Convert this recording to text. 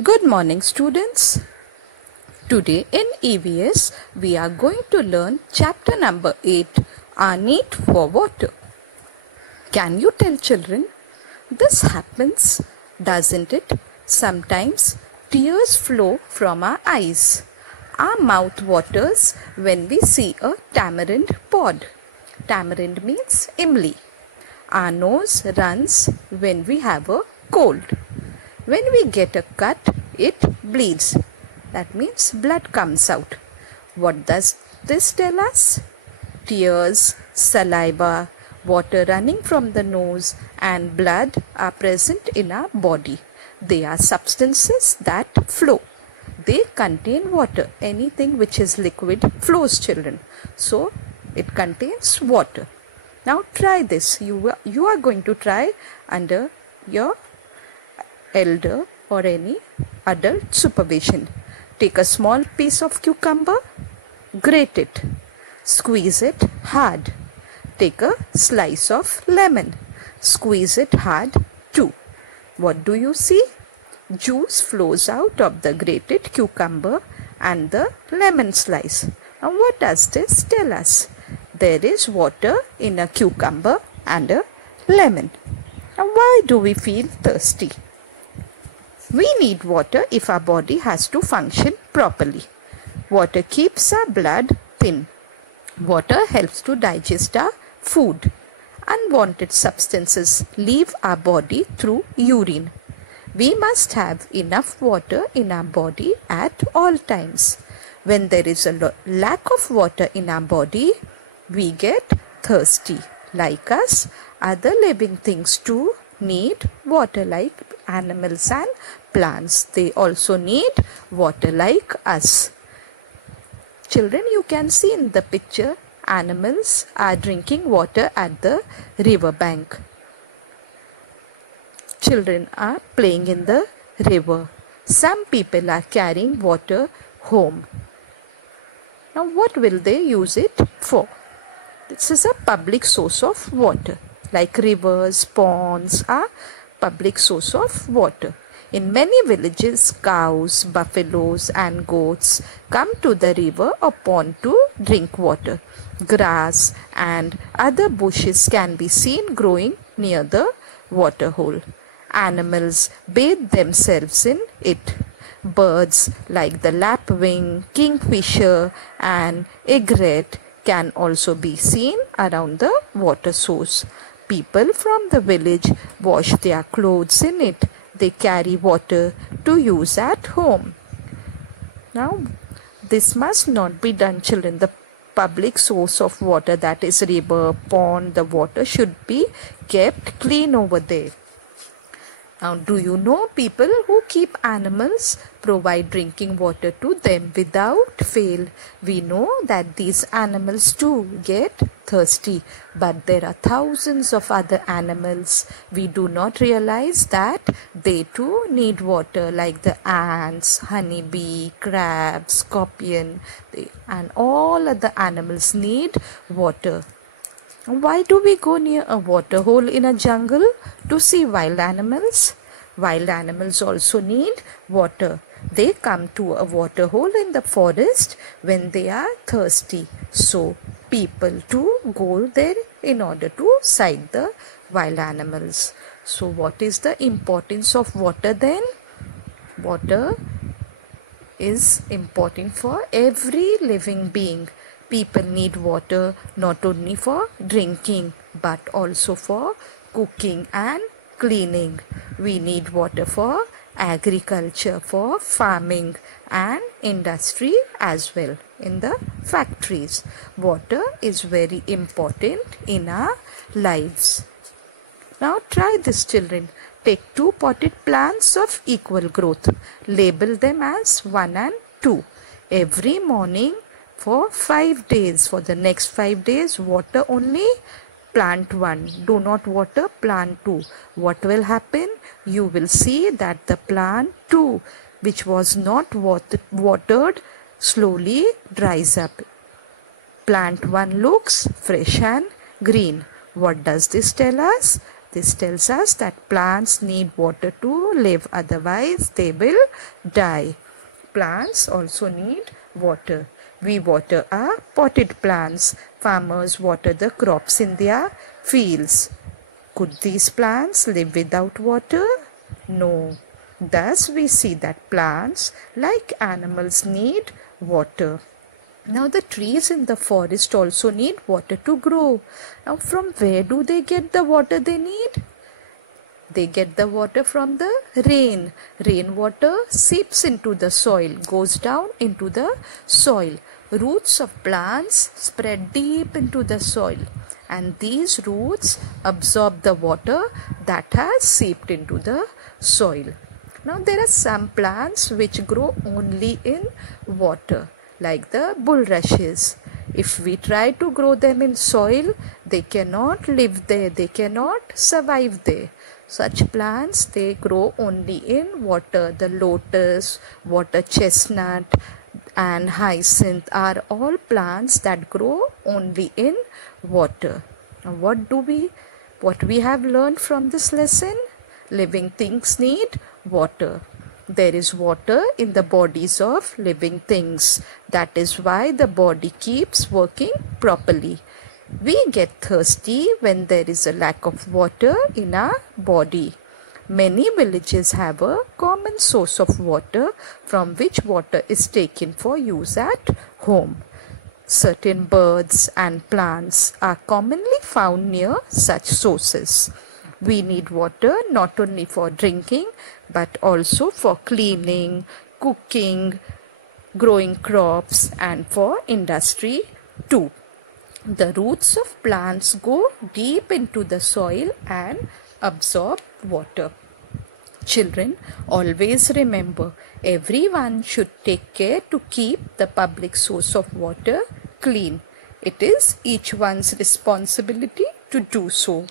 Good morning, students. Today in EVS we are going to learn chapter number 8, Our Need for Water. Can you tell children? This happens, doesn't it? Sometimes tears flow from our eyes. Our mouth waters when we see a tamarind pod. Tamarind means imli. Our nose runs when we have a cold. When we get a cut, it bleeds. That means blood comes out. What does this tell us? Tears, saliva, water running from the nose and blood are present in our body. They are substances that flow. They contain water. Anything which is liquid flows, children. So, it contains water. Now try this. You are going to try under your elder or any adult supervision. Take a small piece of cucumber, grate it, squeeze it hard. Take a slice of lemon, squeeze it hard too. What do you see? Juice flows out of the grated cucumber and the lemon slice. Now what does this tell us? There is water in a cucumber and a lemon. Now why do we feel thirsty? We need water if our body has to function properly. Water keeps our blood thin. Water helps to digest our food. Unwanted substances leave our body through urine. We must have enough water in our body at all times. When there is a lack of water in our body, we get thirsty. Like us, other living things too need water, like animals and plants. They also need water like us. Children, you can see in the picture, animals are drinking water at the river bank. Children are playing in the river. Some people are carrying water home. Now what will they use it for? This is a public source of water. Like rivers, ponds are public source of water. In many villages, cows, buffaloes and goats come to the river or pond to drink water. Grass and other bushes can be seen growing near the water hole. Animals bathe themselves in it. Birds like the lapwing, kingfisher and egret can also be seen around the water source. People from the village wash their clothes in it. They carry water to use at home. Now, this must not be done, children. The public source of water, that is river, pond, the water should be kept clean over there. Now, do you know people who keep animals provide drinking water to them without fail? We know that these animals too get thirsty, but there are thousands of other animals. We do not realize that they too need water, like the ants, honeybee, crab, scorpion, and all other animals need water. Why do we go near a water hole in a jungle? To see wild animals. Wild animals also need water. They come to a water hole in the forest when they are thirsty. So people too go there in order to sight the wild animals. So what is the importance of water then? Water is important for every living being. People need water not only for drinking but also for cooking and cleaning. We need water for agriculture, for farming and industry as well. In the factories, water is very important in our lives. Now try this, children. Take 2 potted plants of equal growth. Label them as 1 and 2. Every morning for 5 days. For the next 5 days, water only plant 1. Do not water plant 2. What will happen? You will see that the plant 2, which was not watered, slowly dries up. Plant 1 looks fresh and green. What does this tell us? This tells us that plants need water to live, otherwise they will die. Plants also need water. We water our potted plants. Farmers water the crops in their fields. Could these plants live without water? No. Thus we see that plants, like animals, need water. Now the trees in the forest also need water to grow. Now from where do they get the water they need? They get the water from the rain. Rainwater seeps into the soil, goes down into the soil. Roots of plants spread deep into the soil, and these roots absorb the water that has seeped into the soil. Now there are some plants which grow only in water, like the bulrushes. If we try to grow them in soil, they cannot live there, they cannot survive there. Such plants, they grow only in water. The lotus, water chestnut and hyacinth are all plants that grow only in water. Now what we have learned from this lesson? Living things need water. There is water in the bodies of living things. That is why the body keeps working properly. We get thirsty when there is a lack of water in our body. Many villages have a common source of water from which water is taken for use at home. Certain birds and plants are commonly found near such sources. We need water not only for drinking but also for cleaning, cooking, growing crops and for industry too. The roots of plants go deep into the soil and absorb water. Children, always remember, everyone should take care to keep the public source of water clean. It is each one's responsibility to do so.